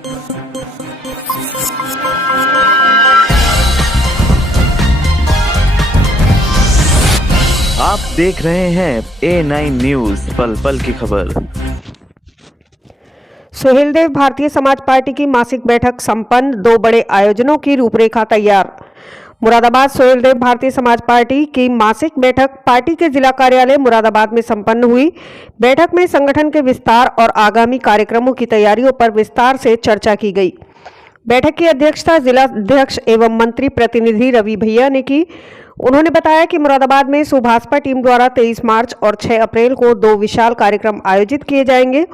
आप देख रहे हैं A9 न्यूज़, पल पल की खबर। सोहेलदेव भारतीय समाज पार्टी की मासिक बैठक संपन्न, 2 बड़े आयोजनों की रूपरेखा तैयार। मुरादाबाद सोहेलदेव भारतीय समाज पार्टी की मासिक बैठक पार्टी के जिला कार्यालय मुरादाबाद में संपन्न हुई। बैठक में संगठन के विस्तार और आगामी कार्यक्रमों की तैयारियों पर विस्तार से चर्चा की गई। बैठक की अध्यक्षता जिला अध्यक्ष एवं मंत्री प्रतिनिधि रवि भैया ने की। उन्होंने बताया कि मुरादाबाद में सुभाषपा टीम द्वारा 23 मार्च और 6 अप्रैल को 2 विशाल कार्यक्रम आयोजित किए जाएंगे।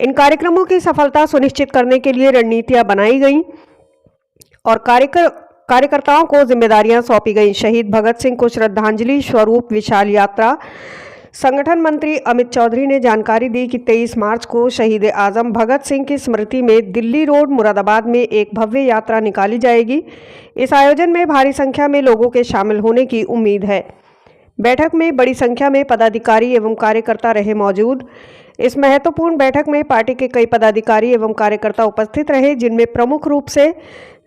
इन कार्यक्रमों की सफलता सुनिश्चित करने के लिए रणनीतियां बनाई गई और कार्यकर्ताओं को जिम्मेदारियां सौंपी गई। शहीद भगत सिंह को श्रद्धांजलि स्वरूप विशाल यात्रा। संगठन मंत्री अमित चौधरी ने जानकारी दी कि 23 मार्च को शहीद आजम भगत सिंह की स्मृति में दिल्ली रोड मुरादाबाद में एक भव्य यात्रा निकाली जाएगी। इस आयोजन में भारी संख्या में लोगों के शामिल होने की उम्मीद है। बैठक में बड़ी संख्या में पदाधिकारी एवं कार्यकर्ता रहे मौजूद। इस महत्वपूर्ण बैठक में पार्टी के कई पदाधिकारी एवं कार्यकर्ता उपस्थित रहे, जिनमें प्रमुख रूप से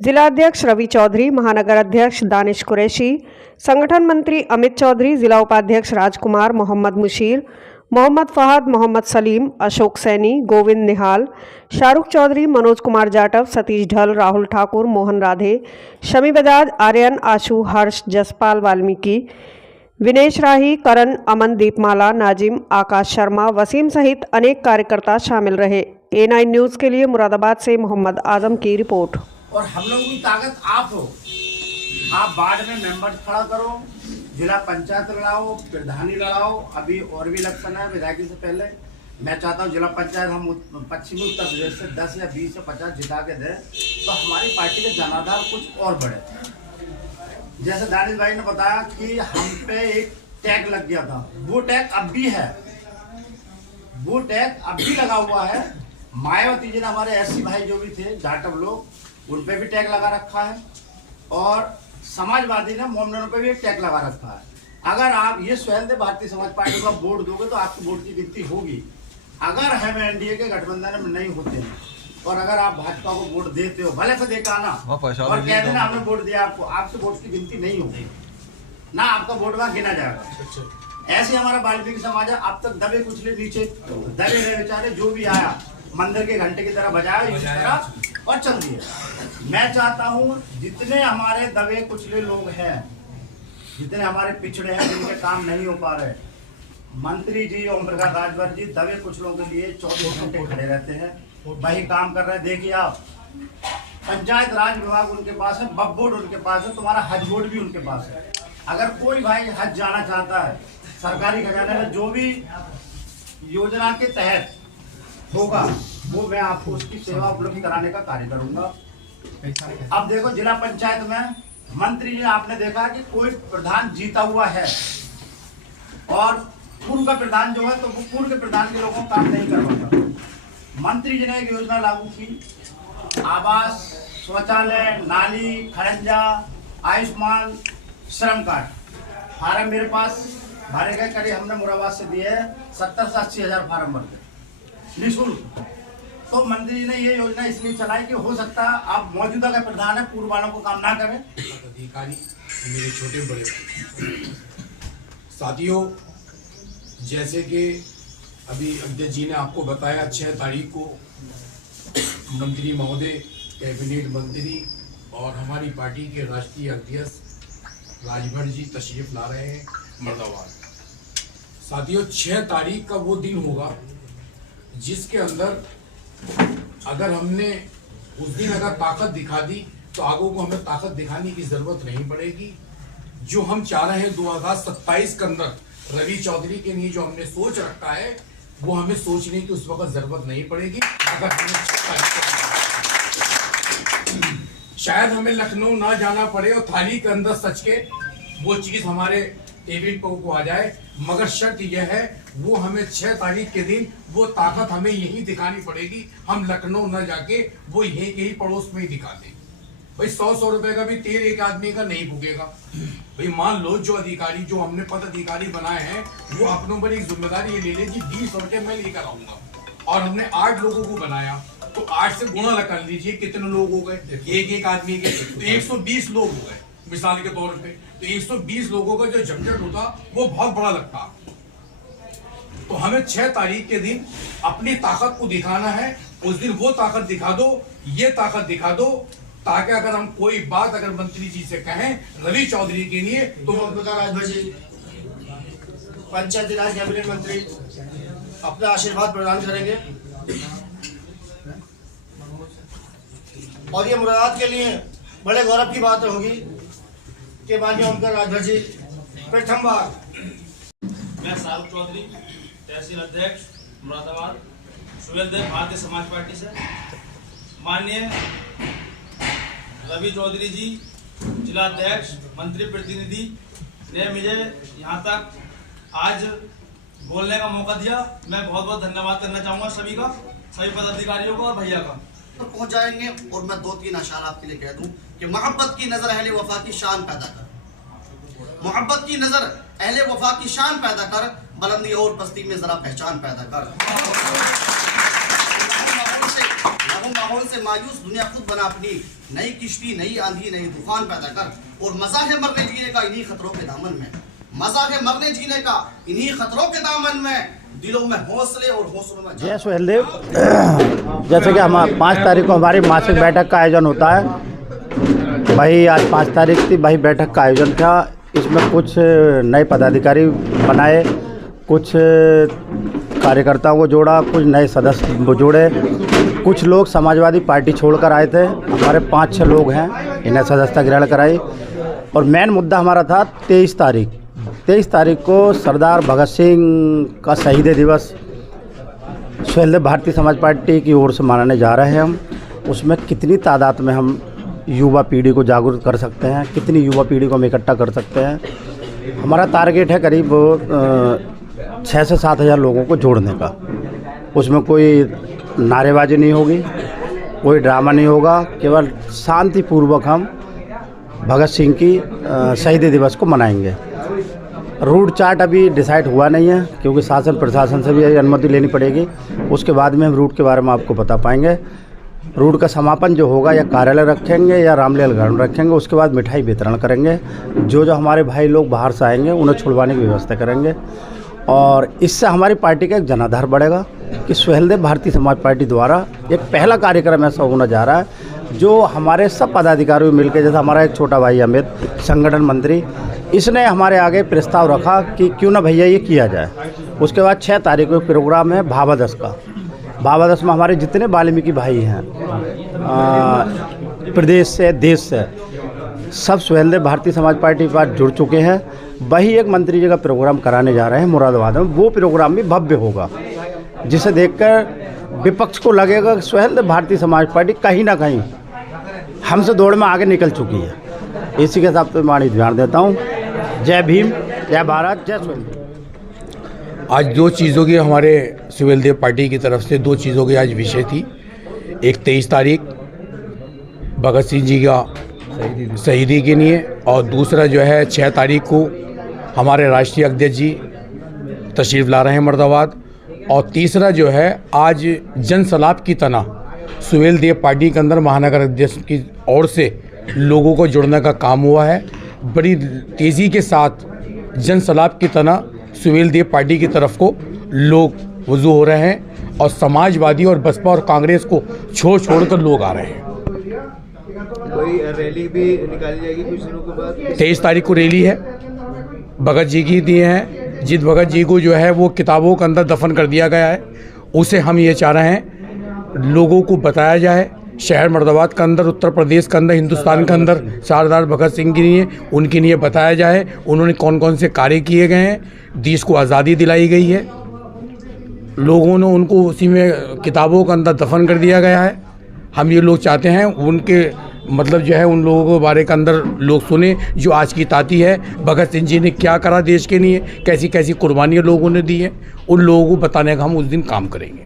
जिला अध्यक्ष रवि चौधरी, महानगर अध्यक्ष दानिश कुरैशी, संगठन मंत्री अमित चौधरी, जिला उपाध्यक्ष राजकुमार, मोहम्मद मुशीर, मोहम्मद फहद, मोहम्मद सलीम, अशोक सैनी, गोविंद निहाल, शाहरुख चौधरी, मनोज कुमार जाटव, सतीश ढल, राहुल ठाकुर, मोहन राधे, शमी बजाज, आर्यन, आशु, हर्ष, जसपाल वाल्मीकि, विनेश राही, करण, अमन, दीपमाला, नाजिम, आकाश शर्मा, वसीम सहित अनेक कार्यकर्ता शामिल रहे। A9 न्यूज़ के लिए मुरादाबाद से मोहम्मद आजम की रिपोर्ट। और हम लोगों की ताकत आप हो। आप वार्ड में मेंबर खड़ा करो, जिला पंचायत लड़ाओ, प्रधानी लड़ाओ। अभी और भी इलेक्शन है विधायकी से पहले। मैं चाहता हूँ जिला पंचायत हम पश्चिमी उत्तर प्रदेश से 10 या 20 या 50 जिता के दें, तो हमारी पार्टी के जनाधार कुछ और बढ़े। जैसे दानिश भाई ने बताया कि हम पे एक टैग लग गया था, वो टैग अब भी है, वो टैग अब भी लगा हुआ है। मायावती जी ने हमारे ऐसी भाई जो भी थे जाटव लोग, उन पे भी टैग लगा रखा है और समाजवादी ने मोमडनों पे भी एक टैग लगा रखा है। अगर आप ये सोहेलदेव भारतीय समाज पार्टी का वोट दोगे तो आपकी वोट की गिनती होगी। अगर हम एनडीए के गठबंधन में नहीं होते हैं और अगर आप भाजपा को वोट देते हो, भले से देखा ना और कह देना हमने वोट दिया आपको, आपसे वोट की गिनती नहीं होगी ना, आपका वोट वहां गिना जाएगा। ऐसे हमारा वाल्मीकि समाज है, अब तक दबे कुचले नीचे दबे रहे बेचारे, जो भी आया मंदिर के घंटे की तरह बजाया इसी तरह और चल दिया। मैं चाहता हूँ जितने हमारे दबे कुचले लोग हैं, जितने हमारे पिछड़े हैं, जिनके काम नहीं हो पा रहे, मंत्री जी ओम प्रकाश राजभर जी दबे कुचलों के लिए 24 घंटे खड़े रहते हैं, वही काम कर रहे हैं। देखिए आप, पंचायत राज विभाग उनके पास है, वक्फ बोर्ड उनके पास है, तुम्हारा हज बोर्ड भी उनके पास है। अगर कोई भाई हज जाना चाहता है, सरकारी खजाने में जो भी योजना के तहत होगा वो मैं आपको उसकी सेवा उपलब्ध कराने का कार्य करूंगा। अब देखो जिला पंचायत में मंत्री जी आपने देखा कि कोई प्रधान जीता हुआ है और पूर्व का प्रधान जो है तो वो पूर्व के प्रधान के लोगों को काम नहीं करवाता। मंत्री जी ने एक योजना लागू की, आवास, शौचालय, नाली, खरंजा, आयुष्मान, श्रम कार्ड। फार्म मेरे पास भरे गए, करीब हमने मुरादाबाद से दिए 70 से 80 हजार फार्म भर गए निःशुल्क। तो मंत्री जी ने ये योजना इसलिए चलाई कि हो सकता है आप मौजूदा का प्रधान है, पूर्व वालों को काम ना करें। अधिकारी मेरे छोटे बड़े साथियों, जैसे कि अभी अध्यक्ष जी ने आपको बताया 6 तारीख को मंत्री महोदय, कैबिनेट मंत्री और हमारी पार्टी के राष्ट्रीय अध्यक्ष राजभर जी तशरीफ ला रहे हैं मुरादाबाद। साथियों, 6 तारीख का वो दिन होगा जिसके अंदर अगर हमने उस दिन अगर ताकत दिखा दी तो आगों को हमें ताकत दिखाने की जरूरत नहीं पड़ेगी। जो हम चाह रहे हैं 2027 के अंदर रवि चौधरी के लिए जो हमने सोच रखा है वो हमें सोचने की उस वक्त जरूरत नहीं पड़ेगी। अगर शायद हमें लखनऊ ना जाना पड़े और थाली के अंदर सच के वो चीज हमारे टेबल पर को आ जाए, मगर शर्त यह है वो हमें 6 तारीख के दिन वो ताकत हमें यही दिखानी पड़ेगी। हम लखनऊ न जाके वो यही पड़ोस में ही दिखा दें। भाई 100 रुपए का भी तेल एक आदमी का नहीं भूगेगा। भाई मान लो जो अधिकारी जो हमने पद अधिकारी बनाए हैं वो अपनों पर एक जिम्मेदारी ये ले ले कि 20 रुपए मैं लेकर आऊंगा और हमने 8 लोगों को बनाया तो 8 से गुणा कर लीजिए कितने लोग हो गए, एक आदमी के, तो 120 लोग हो गए मिसाल के तौर पे। तो 120 लोगों का जो झंझट होता वो बहुत बड़ा लगता। तो हमें 6 तारीख के दिन अपनी ताकत को दिखाना है। उस दिन वो ताकत दिखा दो, ये ताकत दिखा दो, ताकि अगर हम कोई बात अगर मंत्री जी से कहें रवि चौधरी के लिए तो राजभर जी पंचायती राज कैबिनेट मंत्री अपना आशीर्वाद प्रदान करेंगे और ये मुरादाबाद के लिए बड़े गौरव की बात होगी कि माननीय ओमकार राजभर जी प्रथम बार। मैं सारूक चौधरी तहसील अध्यक्ष मुरादाबाद सुहेल देव भारतीय समाज पार्टी से। माननीय रवि चौधरी जी जिला अध्यक्ष मंत्री प्रतिनिधि ने मुझे यहाँ तक आज बोलने का मौका दिया। मैं बहुत बहुत धन्यवाद करना चाहूँगा सभी का, सभी पदाधिकारियों का और भैया का। तो पहुंच जाएंगे और मैं 2-3 अशार आपके लिए कह दूं कि मोहब्बत की नजर अहले वफा की शान पैदा कर, मोहब्बत की नजर अहले वफा की शान पैदा कर, बुलंदी और पस्ती में जरा पहचान पैदा कर। माहौल से मायूस दुनिया खुद बना अपनी, नई किश्ती नई आंधी नई तूफान पैदा कर। और मजा है मरने जीने का इन्हीं खतरों के दामन में, मजा है मरने जीने का इन्हीं खतरों के दामन में, दिलों में हौसले और हौसलों में। जय सुहेल देव। जैसे कि हम 5 तारीख को हमारी मासिक बैठक का आयोजन होता है। भाई आज 5 तारीख थी, भाई बैठक का आयोजन था। इसमें कुछ नए पदाधिकारी बनाए, कुछ कार्यकर्ताओं को जोड़ा, कुछ नए सदस्य जोड़े, कुछ लोग समाजवादी पार्टी छोड़कर आए थे। हमारे 5-6 लोग हैं, इन्हें सदस्यता ग्रहण कराई। और मेन मुद्दा हमारा था 23 तारीख को सरदार भगत सिंह का शहीद दिवस सुहेल देव भारतीय समाज पार्टी की ओर से मनाने जा रहे हैं हम। उसमें कितनी तादाद में हम युवा पीढ़ी को जागरूक कर सकते हैं, कितनी युवा पीढ़ी को हम इकट्ठा कर सकते हैं। हमारा टारगेट है करीब 6 से 7 हज़ार लोगों को जोड़ने का। उसमें कोई नारेबाजी नहीं होगी, कोई ड्रामा नहीं होगा, केवल शांतिपूर्वक हम भगत सिंह की शहीदी दिवस को मनाएंगे। रूट चार्ट अभी डिसाइड हुआ नहीं है क्योंकि शासन प्रशासन से भी अनुमति लेनी पड़ेगी। उसके बाद में हम रूट के बारे में आपको बता पाएंगे। रूट का समापन जो होगा या कार्यालय रखेंगे या रामलीला ग्राउंड रखेंगे। उसके बाद मिठाई वितरण करेंगे। जो हमारे भाई लोग बाहर से आएंगे उन्हें छुड़वाने की व्यवस्था करेंगे। और इससे हमारी पार्टी का एक जनाधार बढ़ेगा कि सुहेल देव भारतीय समाज पार्टी द्वारा एक पहला कार्यक्रम ऐसा होने जा रहा है जो हमारे सब पदाधिकारियों मिलकर, जैसे हमारा एक छोटा भाई अमित संगठन मंत्री, इसने हमारे आगे प्रस्ताव रखा कि क्यों ना भैया ये किया जाए। उसके बाद 6 तारीख को प्रोग्राम है भावादस का। भावादस में हमारे जितने वाल्मीकि भाई हैं प्रदेश से देश से, सब सुहेल देव भारतीय समाज पार्टी के पास जुड़ चुके हैं। वही एक मंत्री जी का प्रोग्राम कराने जा रहे हैं मुरादाबाद में। वो प्रोग्राम भी भव्य होगा जिसे देखकर विपक्ष को लगेगा कि सुहेल देव भारतीय समाज पार्टी कहीं ना कहीं हमसे दौड़ में आगे निकल चुकी है। इसी के साथ मैं ध्यान देता हूँ। जय भीम, जय भारत, जय सुहेल देव। आज 2 चीज़ों की हमारे सुहेल देव पार्टी की तरफ से 2 चीज़ों की आज विषय थी। एक 23 तारीख भगत सिंह जी का शहीदी के लिए, और दूसरा जो है 6 तारीख को हमारे राष्ट्रीय अध्यक्ष जी तशरीफ़ ला रहे हैं मुरादाबाद। और तीसरा जो है आज जन सलाब की तरह सुहेल देव पार्टी के अंदर महानगर अध्यक्ष की ओर से लोगों को जोड़ने का काम हुआ है। बड़ी तेज़ी के साथ जन सलाब की तरह सुहेल देव पार्टी की तरफ को लोग वजू हो रहे हैं और समाजवादी और बसपा और कांग्रेस को छोड़ कर लोग आ रहे हैं। कोई रैली भी निकाली जाएगी कुछ दिनों के बाद? 23 तारीख को रैली है, भगत जी की दिए हैं। जिस भगत जी को जो है वो किताबों के अंदर दफन कर दिया गया है, उसे हम ये चाह रहे हैं लोगों को बताया जाए। शहर मुरादाबाद के अंदर, उत्तर प्रदेश के अंदर, हिंदुस्तान के अंदर सरदार भगत सिंह के लिए, उनके लिए बताया जाए उन्होंने कौन कौन से कार्य किए गए हैं। देश को आज़ादी दिलाई गई है, लोगों ने उनको उसी में किताबों के अंदर दफन कर दिया गया है। हम ये लोग चाहते हैं उनके मतलब जो है उन लोगों के बारे के अंदर लोग सुने जो आज की ताती है। भगत सिंह जी ने क्या करा देश के लिए, कैसी कैसी कुर्बानियाँ लोगों ने दी हैं, उन लोगों को बताने का हम उस दिन काम करेंगे।